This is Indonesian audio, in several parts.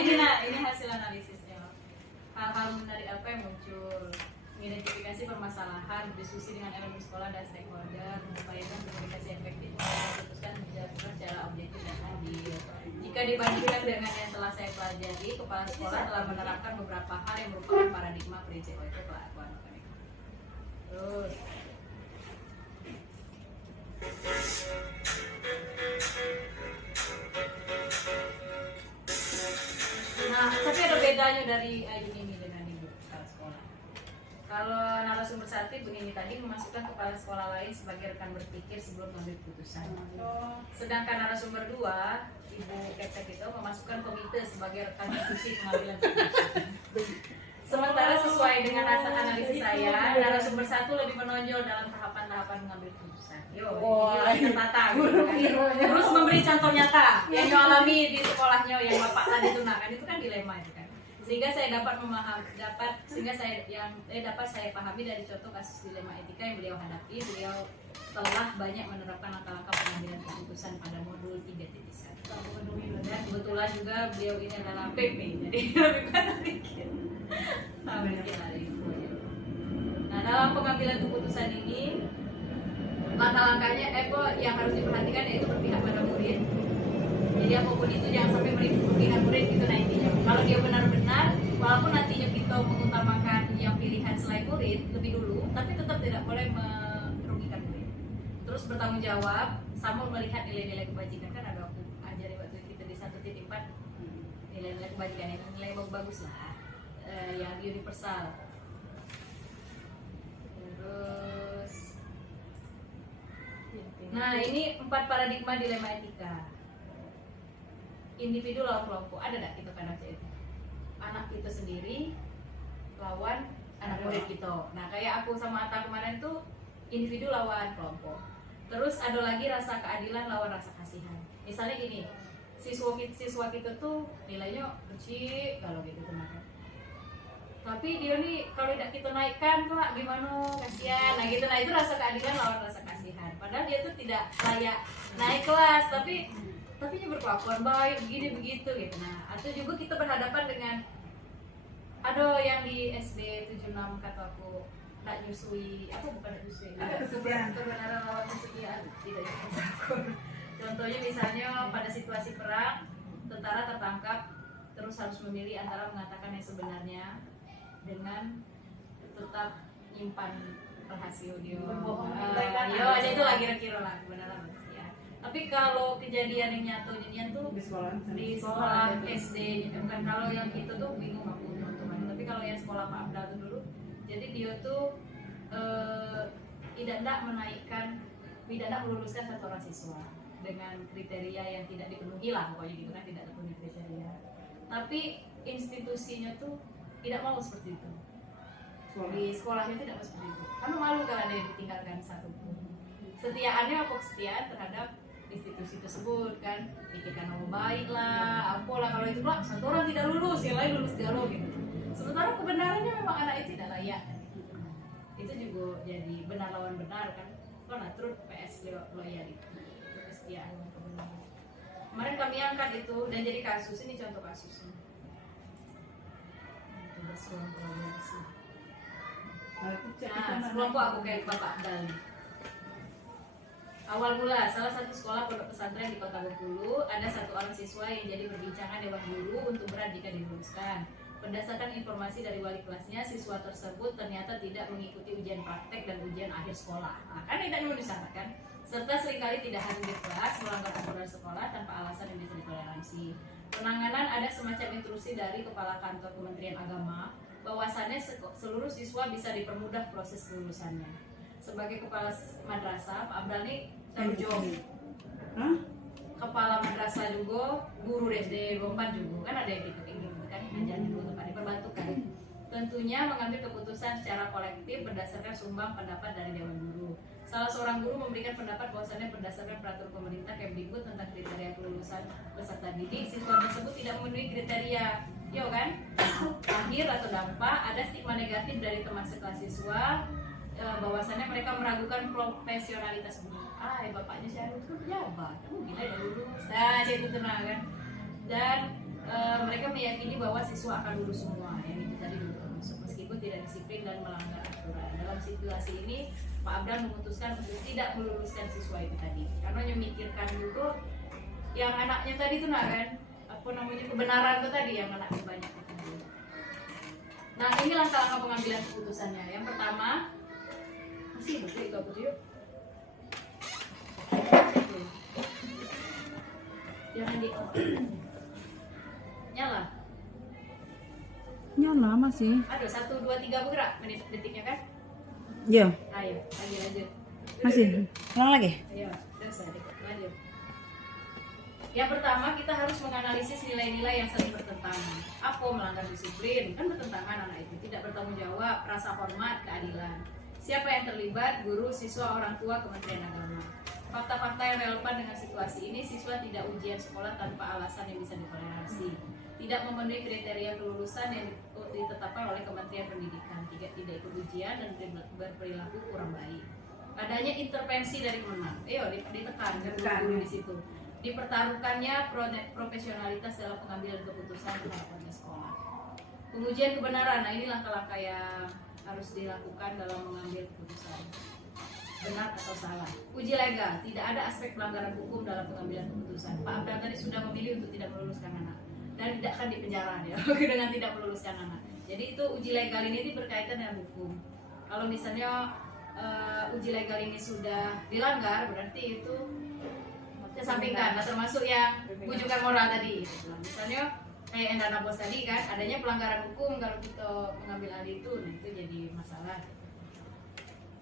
ini hasil analisisnya. Hal-hal menarik apa yang muncul? Mengidentifikasi permasalahan, berdiskusi dengan elemen sekolah dan stakeholder, mengupayakan komunikasi efektif, memutuskan secara objektif dan adil. Jika dibandingkan dengan yang telah saya pelajari, kepala sekolah telah menerapkan beberapa hal yang merupakan paradigma prinsip itu kelakuan. Terus nah, tapi ada bedanya dari ini dengan ibu kepala sekolah. Kalau narasumber satu begini tadi memasukkan kepala sekolah lain sebagai rekan berpikir sebelum mengambil keputusan. Sedangkan narasumber dua, ibu Kepek itu memasukkan komite sebagai rekan diskusi pengambilan keputusan. Sementara sesuai dengan rasa analisis saya, narasumber satu lebih menonjol dalam tahapan-tahapan mengambil keputusan. Ini tertata gitu kan. Terus memberi contoh nyata yang alami di sekolahnya yang bapak tadi tunangkan itu kan dilema itu kan. Sehingga saya dapat saya pahami dari contoh kasus dilema etika yang beliau hadapi. Beliau telah banyak menerapkan langkah-langkah pengambilan keputusan pada modul 3.1. Dan kebetulan juga beliau ini adalah PP, jadi lebih banyak dikit. Nah, dalam pengambilan keputusan ini langkah-langkahnya yang harus diperhatikan yaitu berpihak pada murid. Jadi apapun itu jangan sampai merugikan murid gitu nantinya. Kalau dia benar-benar, walaupun nantinya kita mengutamakan yang pilihan selain murid lebih dulu, tapi tetap tidak boleh merugikan murid. Terus bertanggung jawab, sama melihat nilai-nilai kebajikan. Kan ada aku ajari waktu kita di 1.4 nilai-nilai kebajikan yang nilai bagus lah, yang universal. Terus nah, ini 4 paradigma dilema etika. Individu lawan kelompok. Ada enggak kita kadang itu? Anak kita sendiri lawan anak murid kita. Nah, kayak aku sama Atta kemarin tuh individu lawan kelompok. Terus ada lagi rasa keadilan lawan rasa kasihan. Misalnya gini, siswa kita tuh nilainya kecil kalau gitu teman-teman. Tapi dia nih kalau tidak kita naikkan tuh gimana, kasihan. Nah gitu, nah itu rasa keadilan lawan rasa kasihan. Padahal dia tuh tidak layak naik kelas, tapi dia berkelakuan baik begini begitu gitu. Nah atau juga kita berhadapan dengan ada yang di SD 76 kata aku nak nyusui, aku bukan nak nyusui, kebenaran lawan kesetiaan tidak takut. Contohnya misalnya pada situasi perang, tentara tertangkap terus harus memilih antara mengatakan yang sebenarnya dengan tetap nyimpan rahasia dia. Ada itu lagi kira-kira lah kebenaran ya. Tapi kalau kejadian yang nyatanya tuh di sekolah SD, bukan kalau yang itu tuh bingung aku teman-teman. Tapi kalau yang sekolah Pak Abdal tuh dulu, jadi dia tuh tidak meluluskan satu orang siswa dengan kriteria yang tidak dipenuhi lah, pokoknya gitu kan, tidak terpenuhi kriteria. Tapi institusinya tuh tidak mau seperti itu. Di sekolahnya tidak mau seperti itu. Karena malu kalau ada yang ditinggalkan satu pun. Setiaannya apa kesetiaan terhadap institusi tersebut kan, pikirkan nama baik lah, apalah. Kalau itu lah satu orang tidak lulus, yang lain lulus galau gitu. Sementara kebenarannya memang anak itu tidak layak kan, gitu. Itu juga jadi benar lawan benar kan. Karena truth PS loyalty, itu kesetiaan dan kebenaran. Kemarin kami angkat itu dan jadi kasus, ini contoh kasusnya. Nah, sekelompok aku kayak Bapak Abdal. Awal mula, salah satu sekolah pondok pesantren di Kota Bengkulu, ada satu orang siswa yang jadi perbincangan dewan guru untuk berat jika diluluskan. Berdasarkan informasi dari wali kelasnya, siswa tersebut ternyata tidak mengikuti ujian praktek dan ujian akhir sekolah. Nah, kan tidak dulu disyaratkan. Serta seringkali tidak hadir di kelas, melanggar aturan sekolah tanpa alasan yang bisa ditoleransi. Penanganan ada semacam intrusi dari Kepala Kantor Kementerian Agama, bahwasannya seluruh siswa bisa dipermudah proses kelulusannya. Sebagai kepala madrasah, Pak Abdal ini terjong. Kepala madrasah juga, guru SD 24 juga, kan ada yang gitu kan, ajar juga tempat diperbantukan. Tentunya mengambil keputusan secara kolektif berdasarkan sumbang pendapat dari Dewan Guru. Salah seorang guru memberikan pendapat bahwasannya berdasarkan peraturan pemerintah Kemdikbud tentang kriteria kelulusan peserta didik, siswa tersebut tidak memenuhi kriteria. Yo kan? Akhir atau dampak ada stigma negatif dari teman sekelas siswa, bahwasannya mereka meragukan profesionalitas guru. Bapaknya saya itu pejabat, gila udah lulus. Nah, jadi itu tenang kan. Dan mereka meyakini bahwa siswa akan lulus semua, yang itu tadi dulu termasuk, meskipun tidak disiplin dan melanggar aturan. Dalam situasi ini Pak Abdal memutuskan untuk tidak meluluskan siswa itu tadi, karena memikirkan juga yang anaknya tadi tuh kan, apa namanya, kebenaran itu tadi yang anaknya banyak itu. Nah, ini langkah-langkah pengambilan keputusannya. Yang pertama, masih betul itu apa tuh? Jangan di nyala masih. Aduh, 1, 2, 3 bergerak menit detiknya kan? Iya. Ayo, lanjut. Masih. Ulang lagi. Ayo, selesai. Lanjut. Yang pertama, kita harus menganalisis nilai-nilai yang saling bertentangan. Apa melanggar disiplin? Kan bertentangan anak itu. Tidak bertanggung jawab, rasa hormat, keadilan. Siapa yang terlibat? Guru, siswa, orang tua, Kementerian Agama. Fakta-fakta yang relevan dengan situasi ini, siswa tidak ujian sekolah tanpa alasan yang bisa ditoleransi. Tidak memenuhi kriteria kelulusan yang ditetapkan oleh Kementerian Pendidikan, tidak ikut ujian dan berperilaku kurang baik. Adanya intervensi dari Kemenang, ditekan guru di situ. Dipertaruhkannya profesionalitas dalam pengambilan keputusan terhadap sekolah. Pengujian kebenaran, nah ini langkah-langkah yang harus dilakukan dalam mengambil keputusan. Benar atau salah. Uji legal, tidak ada aspek pelanggaran hukum dalam pengambilan keputusan. Pak Abdal tadi sudah memilih untuk tidak meluluskan anak dan tidak akan dipenjara dia dengan tidak meluluskan anak. Jadi itu uji legal ini berkaitan dengan hukum. Kalau misalnya uji legal ini sudah dilanggar, berarti itu kesampingkan. Nah, termasuk yang bujukan moral tadi. Misalnya kayak Endana Bos tadi kan, adanya pelanggaran hukum kalau kita mengambil alih itu, nah itu jadi masalah.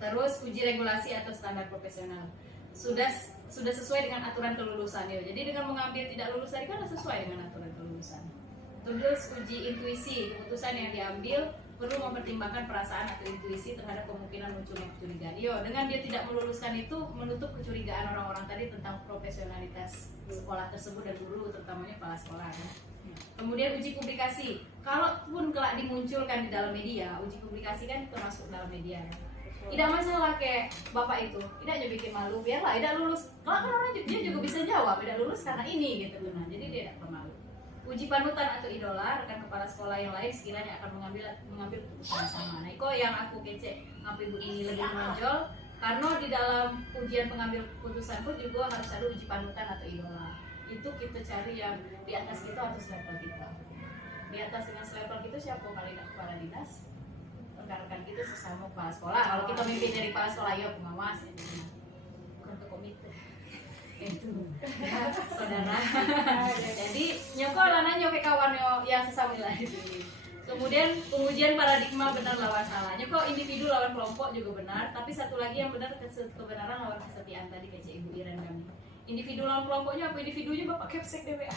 Terus uji regulasi atau standar profesional sudah sesuai dengan aturan kelulusan ya. Jadi dengan mengambil tidak lulus tadi kan sesuai dengan aturan kelulusan. Terus uji intuisi, keputusan yang diambil perlu mempertimbangkan perasaan atau intuisi terhadap kemungkinan munculnya kecurigaan. Yo, dengan dia tidak meluluskan itu menutup kecurigaan orang-orang tadi tentang profesionalitas sekolah tersebut dan guru, terutamanya kepala sekolah ya. Kemudian uji publikasi, kalaupun kelak dimunculkan di dalam media, uji publikasi kan termasuk dalam media ya. Tidak masalah kayak bapak itu, tidak aja bikin malu, biarlah tidak lulus. Kalau kan orang dia juga bisa jawab tidak lulus karena ini gitu nah, jadi dia tidak perlu malu. Uji panutan atau idola, rekan kepala sekolah yang lain sekiranya akan mengambil keputusan sama. Nah, itu yang aku kece, ngapain Bu ini lebih menonjol karena di dalam ujian pengambil keputusan pun juga harus ada uji panutan atau idola. Itu kita cari yang di atas kita atau selevel kita. Di atas dengan selevel kita siapa kali tidak kepala dinas? Rekan-rekan kita sesama kepala sekolah. Kalau kita mimpin dari kepala sekolah, ya pengawas ya, bukan ke komite itu saudara. Jadi nyokol nanya ke kawan yang sesama nilai itu. Kemudian pengujian paradigma benar lawan salah. Nyokol individu lawan kelompok juga benar, tapi satu lagi yang benar kebenaran lawan kesetiaan tadi kayak Ibu Iren kami. Individu lawan kelompoknya apa? Individunya bapak kepsek DWA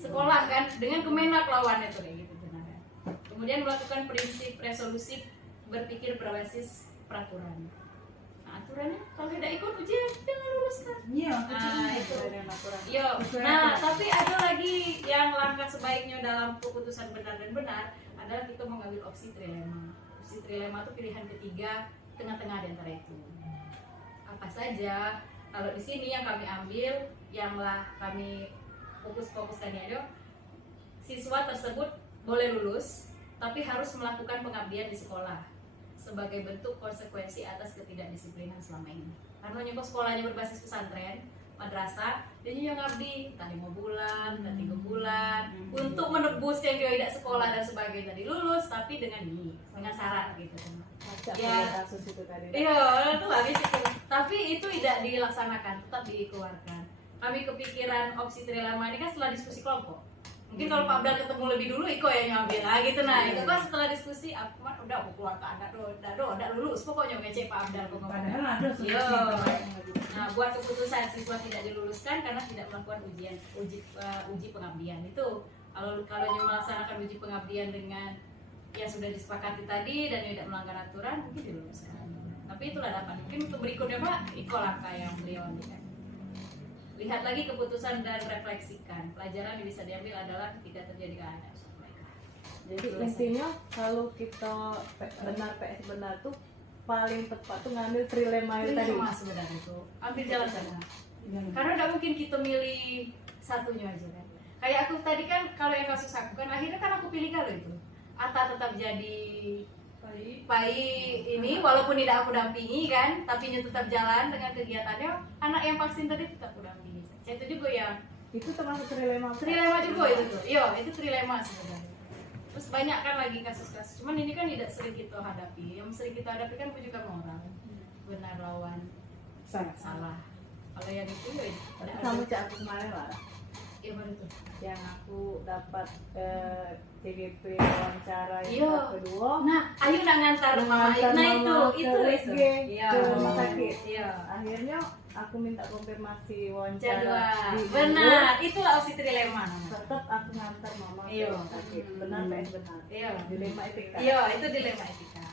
sekolah kan dengan Kemenak lawannya tuh kayak gitu benar kan. Kemudian melakukan prinsip resolusi berpikir berbasis peraturan. Nah, aturannya kalau tidak ikut ujian jangan luluskan. Iya, itu. Yo. Nah, tapi ada lagi yang langkah sebaiknya dalam keputusan benar dan benar adalah kita mengambil opsi trilema. Opsi trilema itu pilihan ketiga tengah-tengah di antara itu. Apa saja? Kalau di sini yang kami ambil, yang kami fokuskan ya, siswa tersebut boleh lulus, tapi harus melakukan pengabdian di sekolah sebagai bentuk konsekuensi atas ketidakdisiplinan selama ini. Karena nyokok sekolahnya berbasis pesantren, madrasah, dia juga ngabdi, entah 5 bulan, entah 3 bulan, untuk menebus yang dia tidak sekolah dan sebagainya tadi lulus, tapi dengan ini, dengan syarat gitu. Ya, kasus itu tadi. Iya, itu lagi gitu. Tapi itu tidak dilaksanakan, tetap dikeluarkan. Kami kepikiran opsi trilema ini kan setelah diskusi kelompok. Mungkin kalau Pak Abdal ketemu lebih dulu, Iko yang ngambil gitu. Nah, itu kan setelah diskusi, aku kan udah mau keluar ke anak, udah lulus. Pokoknya ngecek Pak Abdal. Padahal ada nah, buat keputusan siswa tidak diluluskan karena tidak melakukan uji pengabdian itu. Kalau melaksanakan uji pengabdian dengan yang sudah disepakati tadi dan tidak melanggar aturan, mungkin diluluskan. Tapi itulah dapat. Mungkin untuk berikutnya Pak, Iko langkah yang beliau ambil. Lihat lagi keputusan dan refleksikan. Pelajaran yang bisa diambil adalah ketika terjadi keadaan. Jadi intinya kalau kita benar tuh paling tepat tuh ngambil trilema itu tadi. Sebenarnya itu ambil jalan tengah. Karena nggak mungkin kita milih satunya aja kan. Kayak aku tadi kan, kalau yang kasus aku kan akhirnya kan aku pilih kalau itu Ata tetap jadi pai ini, walaupun tidak aku dampingi kan, tapi dia tetap jalan dengan kegiatannya. Anak yang vaksin tadi tetap aku dampingi. Itu juga ya, Itu termasuk trilema. trilema juga itu tuh. Iya, itu trilema sebenarnya. Terus banyak kan lagi kasus-kasus, cuman ini kan tidak sering kita hadapi. Yang sering kita hadapi kan juga moral, benar lawan salah. Kalau yang itu ya tidak Sama ada. cak aku kemarin lah, Iya, mana tuh? yang aku dapat TGP wawancara Iya. yang kedua. Nah, ayo nak ngantar mama. Ngantar Nah mama itu ke USG, Iya. ke rumah sakit. Iya. Akhirnya aku minta konfirmasi Jadwal. wawancara di Benar, itulah opsi trilema namanya. tetap aku ngantar mama ke Iya. rumah sakit. Benar PS benar. Iya. Dilema etika. Iya, itu dilema etika.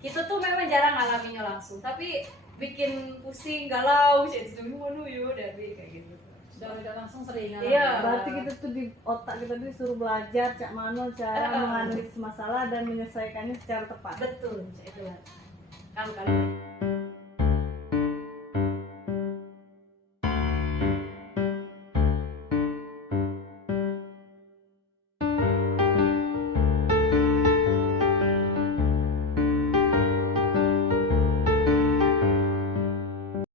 Kita tuh memang jarang alaminya langsung, tapi bikin pusing, galau, jadi mana yuk dari kayak gitu. Udah langsung sering. Iya. Berarti kita tuh di otak kita tuh disuruh belajar cak mano cara menganalisis masalah dan menyelesaikannya secara tepat. Betul, itulah. Kalau